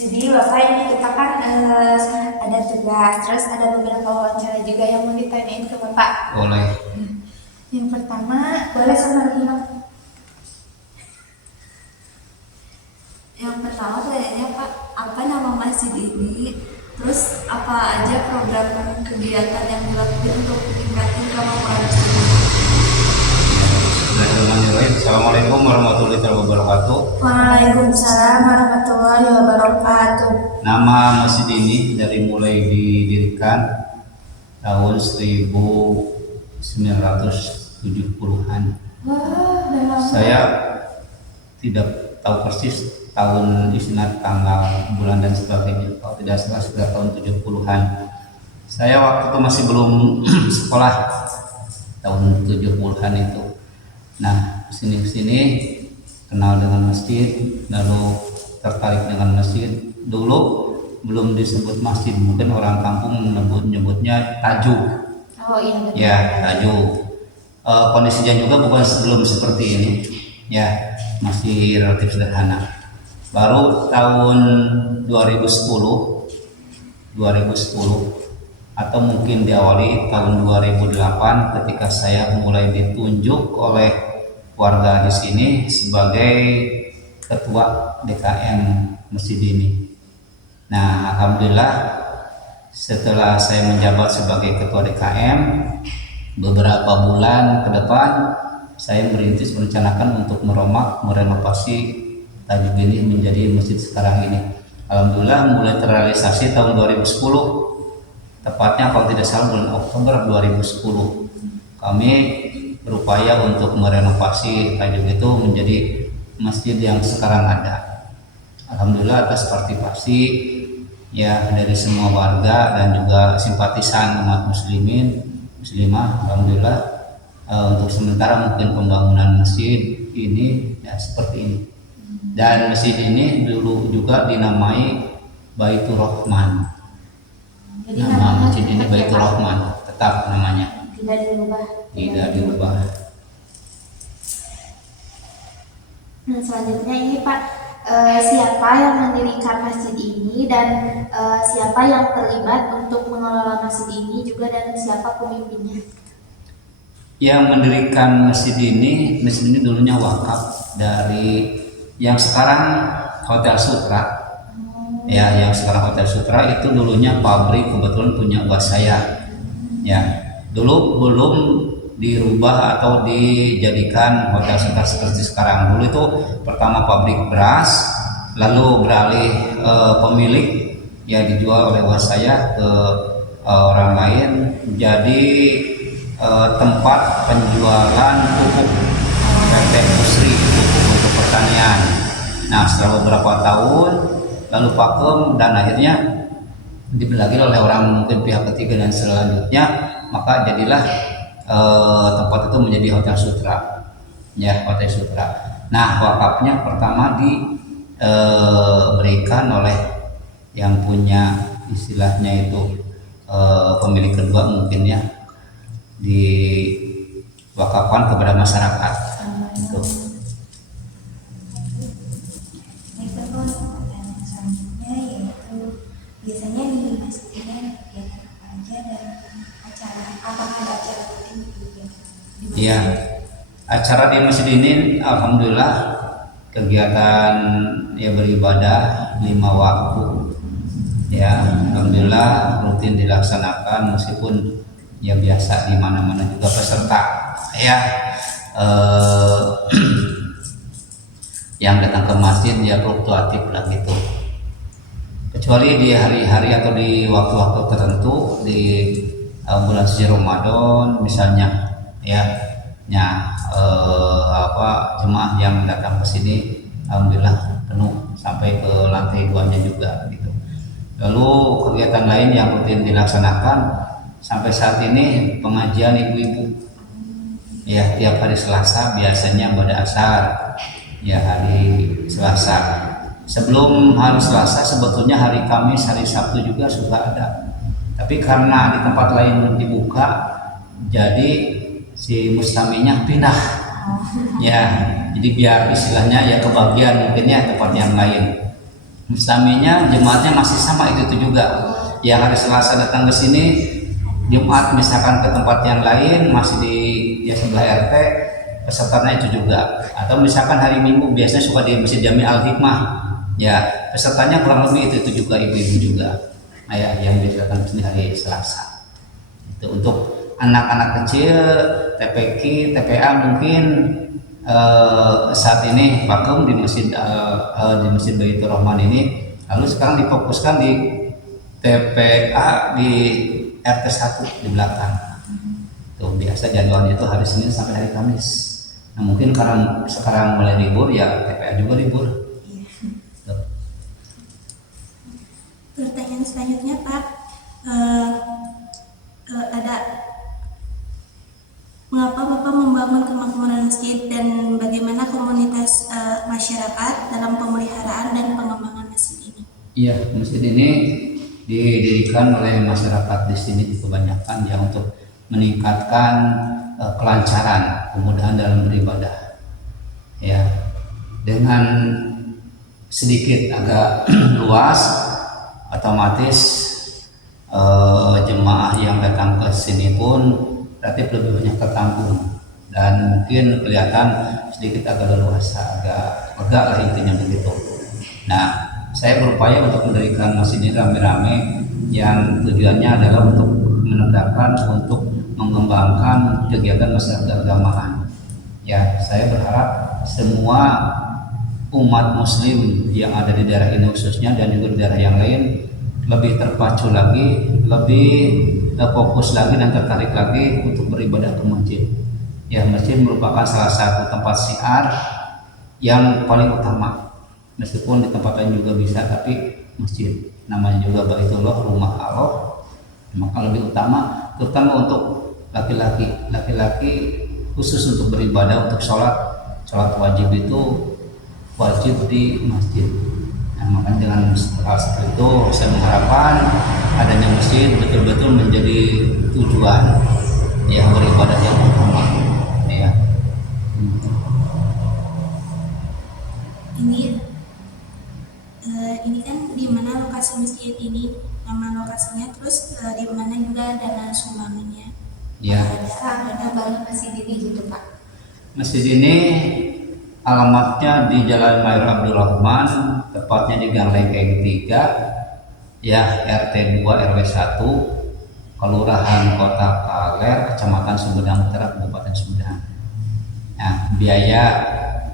Jadi Bapak ini kita kan ada tugas, terus ada beberapa wawancara juga yang mau ditanyain ke Bapak. Boleh. Yang pertama, boleh sama Lina. Yang pertama tanya Pak, apa nama masjid ini? Terus apa aja program kegiatan yang dilakukan untuk meningkatkan kemampuan muslim? Bismillahirrahmanirrahim. Assalamualaikum warahmatullahi wabarakatuh. Waalaikumsalam warahmatullahi wabarakatuh. Nama masjid ini dari mulai didirikan tahun 1970-an. Wah, memang. Saya tidak tahu persis tahun isnad, tanggal, bulan dan sebagainya. Kalau tidak salah sudah tahun 70-an. Saya waktu itu masih belum sekolah tahun 70-an itu. Nah, kesini kenal dengan masjid, lalu tertarik dengan masjid. Dulu belum disebut masjid, mungkin orang kampung menyebutnya tajuk. Oh iya betul. Ya, tajuk. Kondisinya juga bukan sebelum seperti ini, ya masih relatif sederhana. Baru tahun 2010 atau mungkin diawali tahun 2008 ketika saya mulai ditunjuk oleh warga di sini sebagai ketua DKM masjid ini. Nah, alhamdulillah setelah saya menjabat sebagai ketua DKM, beberapa bulan ke depan saya merintis merencanakan untuk merenovasi tajuk ini menjadi masjid sekarang ini. Alhamdulillah mulai terrealisasi tahun 2010, tepatnya kalau tidak salah bulan Oktober 2010. Kami berupaya untuk merenovasi tajuk itu menjadi masjid yang sekarang ada. Alhamdulillah atas partisipasi ya dari semua warga dan juga simpatisan umat muslimah. Alhamdulillah untuk sementara mungkin pembangunan masjid ini ya seperti ini. Dan masjid ini dulu juga dinamai Baitur Rahman. Jadi Nama masjid ini tetap ya, Baitur Pak? Rahman, tetap namanya. Tidak dirubah. Tidak dirubah. Nah, selanjutnya ini Pak, siapa yang mendirikan masjid ini dan siapa yang terlibat untuk mengelola masjid ini juga dan siapa pemimpinnya? Yang mendirikan masjid ini dulunya wakaf dari yang sekarang Hotel Sutra. Ya, yang sekarang Hotel Sutra itu dulunya pabrik, kebetulan punya uas saya. Ya, dulu belum dirubah atau dijadikan Hotel Sutra seperti sekarang. Dulu itu pertama pabrik beras, lalu beralih pemilik ya dijual oleh uas saya ke orang lain jadi tempat penjualan pupuk PT Pusri, pupuk untuk pertanian. Nah, setelah beberapa tahun lalu vakum dan akhirnya dibeli lagi oleh orang mungkin pihak ketiga dan selanjutnya, maka jadilah tempat itu menjadi Hotel Sutra. Ya, Hotel Sutra. Nah, wakafnya pertama diberikan oleh yang punya istilahnya itu pemilik kedua mungkin ya, diwakafkan kepada masyarakat. Itu. Pertanyaan selanjutnya yaitu biasanya di masjid ini ada kegiatan apa aja dan acara apakah ada acara rutin di masjid? Iya, acara di masjid ini alhamdulillah kegiatan ya beribadah 5 waktu. Ya, alhamdulillah rutin dilaksanakan meskipun ya biasa di mana-mana juga peserta ya yang datang ke masjid ya fluktuatif lah gitu. Kecuali di hari-hari atau di waktu-waktu tertentu di bulan suci Ramadan misalnya ya jemaah yang datang ke sini alhamdulillah penuh sampai ke lantai 2-nya juga gitu. Lalu kegiatan lain yang rutin dilaksanakan sampai saat ini pengajian ibu-ibu ya tiap hari Selasa, biasanya pada asar ya hari Selasa. Sebelum hari Selasa sebetulnya hari Kamis, hari Sabtu juga sudah ada, tapi karena di tempat lain dibuka jadi si mustaminya pindah ya, jadi biar istilahnya ya kebagian mungkin ya tempat yang lain. Islaminya jemaatnya masih sama itu juga. Yang hari Selasa datang ke sini, Jumat misalkan ke tempat yang lain masih di ya sebelah RT, pesertanya itu juga. Atau misalkan hari Minggu biasanya suka di Masjid Jami Al Hikmah, ya pesertanya kurang lebih itu juga ibu-ibu juga. Nah, ya, yang biasa datang ke sini hari Selasa. Itu untuk anak-anak kecil, TPQ, TPA mungkin saat ini vakum di Masjid Baitur Rahman ini, lalu sekarang difokuskan di TPA di RT 1 di belakang. Tuh biasa jadwalnya itu hari Senin sampai hari Kamis. Nah mungkin karena sekarang mulai libur ya TPA juga libur. Iya. Pertanyaan selanjutnya Pak, ada mengapa Bapak membangun kemakmuran masjid dan bagaimana komunitas masyarakat dalam pemeliharaan dan pengembangan masjid ini? Iya, masjid ini didirikan oleh masyarakat di sini kebanyakan ya untuk meningkatkan kelancaran, kemudahan dalam beribadah. Ya, dengan sedikit agak luas, otomatis jemaah yang datang ke sini pun relatif lebih banyak tertampung dan mungkin kelihatan sedikit agak leluasa, agak lega lah intinya begitu. Nah, saya berupaya untuk mendirikan masjid ini rame-rame yang tujuannya adalah untuk menegakkan, untuk mengembangkan kegiatan masyarakat keagamaan. Ya, saya berharap semua umat muslim yang ada di daerah ini khususnya dan juga di daerah yang lain lebih terpacu lagi, lebih fokus lagi dan tertarik lagi untuk beribadah ke masjid. Ya, masjid merupakan salah satu tempat syiar yang paling utama. Meskipun di tempat lain juga bisa, tapi masjid namanya juga Baitullah, rumah Allah, maka lebih utama, terutama untuk laki-laki khusus untuk beribadah, untuk sholat wajib itu wajib di masjid. Nah, makanya dengan hal seperti itu saya mengharapkan adanya masjid betul-betul menjadi tujuan yang beribadah yang utama. Ya. Ini kan di mana lokasi masjid ini, nama lokasinya, terus di mana juga dana sumbangannya. Ya. Ada banget masjid ini gitu Pak. Masjid ini alamatnya di Jalan Mayor Abdul Rahman, tepatnya di Gang Lengkeng 3, ya RT 2 RW 1, Kelurahan Kota Kaler, Kecamatan Sumedang Utara, Kabupaten Sumedang. Nah, biaya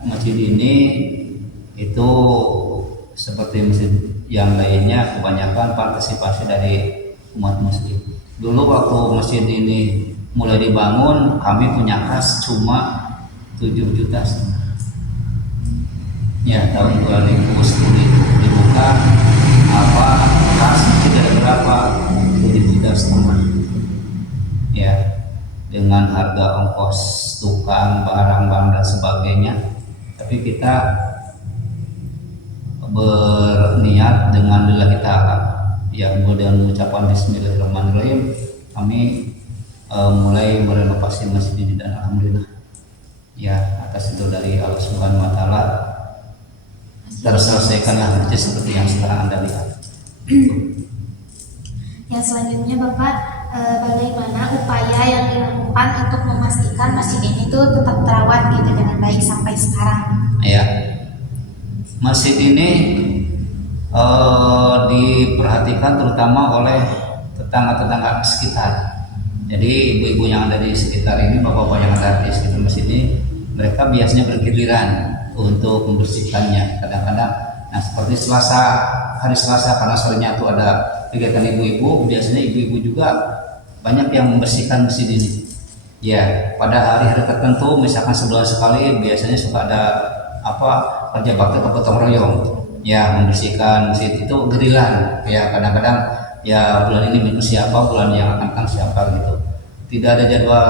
masjid ini itu seperti masjid yang lainnya kebanyakan partisipasi dari umat muslim. Dulu waktu masjid ini mulai dibangun, kami punya kas cuma 7,5 juta. Ya, tahun 2010 dibuka kas masjid ada berapa? 7,5 juta. Ya, dengan harga ongkos tukang, barang-barang dan sebagainya. Tapi kita berniat dengan lillahi ta'ala, ya dengan ucapan bismillahirrahmanirrahim kami mulai merenovasi masjid ini dan alhamdulillah ya atas itu dari Allah Subhanahu wa taala terselesaikanlah masjid seperti yang sekarang Anda lihat. Yang selanjutnya Bapak, bagaimana upaya yang dilakukan untuk memastikan masjid ini tuh tetap terawat gitu dengan baik sampai sekarang? Ya, masjid ini diperhatikan terutama oleh tetangga-tetangga sekitar. Jadi ibu-ibu yang ada di sekitar ini, bapak-bapak yang ada di sekitar masjid ini, mereka biasanya bergiliran untuk membersihkannya. Kadang-kadang, nah seperti hari Selasa karena sorenya itu ada kegiatan ibu-ibu, biasanya ibu-ibu juga banyak yang membersihkan masjid ini. Ya, pada hari-hari tertentu, misalkan sebulan sekali, biasanya suka ada kerja bakti atau gotong royong, ya membersihkan masjid itu gerilan. Ya kadang-kadang ya bulan ini minggu siapa, bulan yang akan datang siapa gitu. Tidak ada jadwal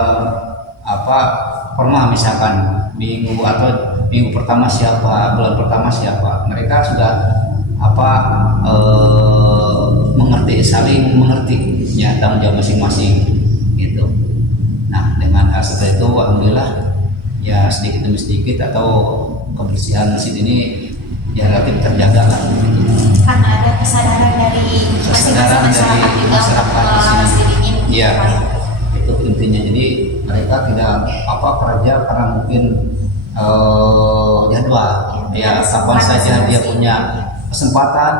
formal, misalkan minggu atau minggu pertama siapa, bulan pertama siapa. Mereka sudah saling mengerti ya tanggung jawab masing-masing gitu. Nah dengan hal seperti itu alhamdulillah ya sedikit demi sedikit atau kebersihan masjid ini ya relatif terjaga lah gitu. karena ada kesadaran dari Kesadaran masing-masing dari masyarakat juga untuk masyarakat di mengelola sini. masjid ini. Iya, itu intinya. Jadi mereka tidak kerja karena mungkin jadwal. Ya, kapan saja dia punya kesempatan,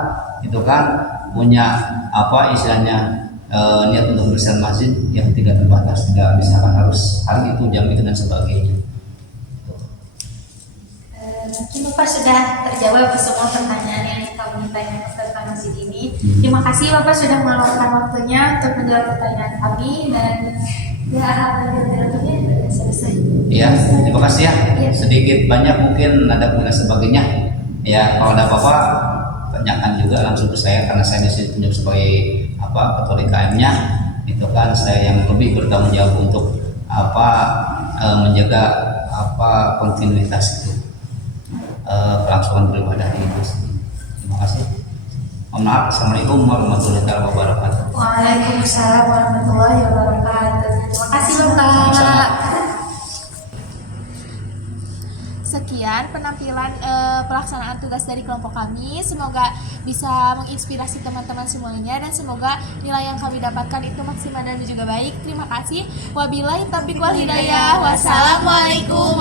itu kan punya istilahnya niat untuk bersih masjid yang tidak terbatas, tidak misalkan harus hari itu jam itu dan sebagainya. Mungkin Bapak sudah terjawab semua pertanyaan yang kami tanyakan tentang masjid ini. Terima kasih Bapak sudah meluangkan waktunya untuk menjawab pertanyaan kami, dan ya alhamdulillah sudah selesai. Ya, terima kasih ya. Iya. Sedikit banyak mungkin ada dan sebagainya. Ya, kalau ada apa-apa tanyakan juga langsung ke saya, karena saya di sini tunjuk sebagai ketua DKM-nya. Itu kan saya yang lebih bertanggung jawab untuk menjaga kontinuitas itu kelangsungan beribadah di itu. Terima kasih. Mohon maaf. Assalamualaikum warahmatullahi wabarakatuh. Waalaikumsalam warahmatullahi wabarakatuh. Terima kasih Bapak. Sekian penampilan pelaksanaan tugas dari kelompok kami. Semoga bisa menginspirasi teman-teman semuanya, dan semoga nilai yang kami dapatkan itu maksimal dan juga baik. Terima kasih. Wabillahi taufiq wal hidayah. Wassalamualaikum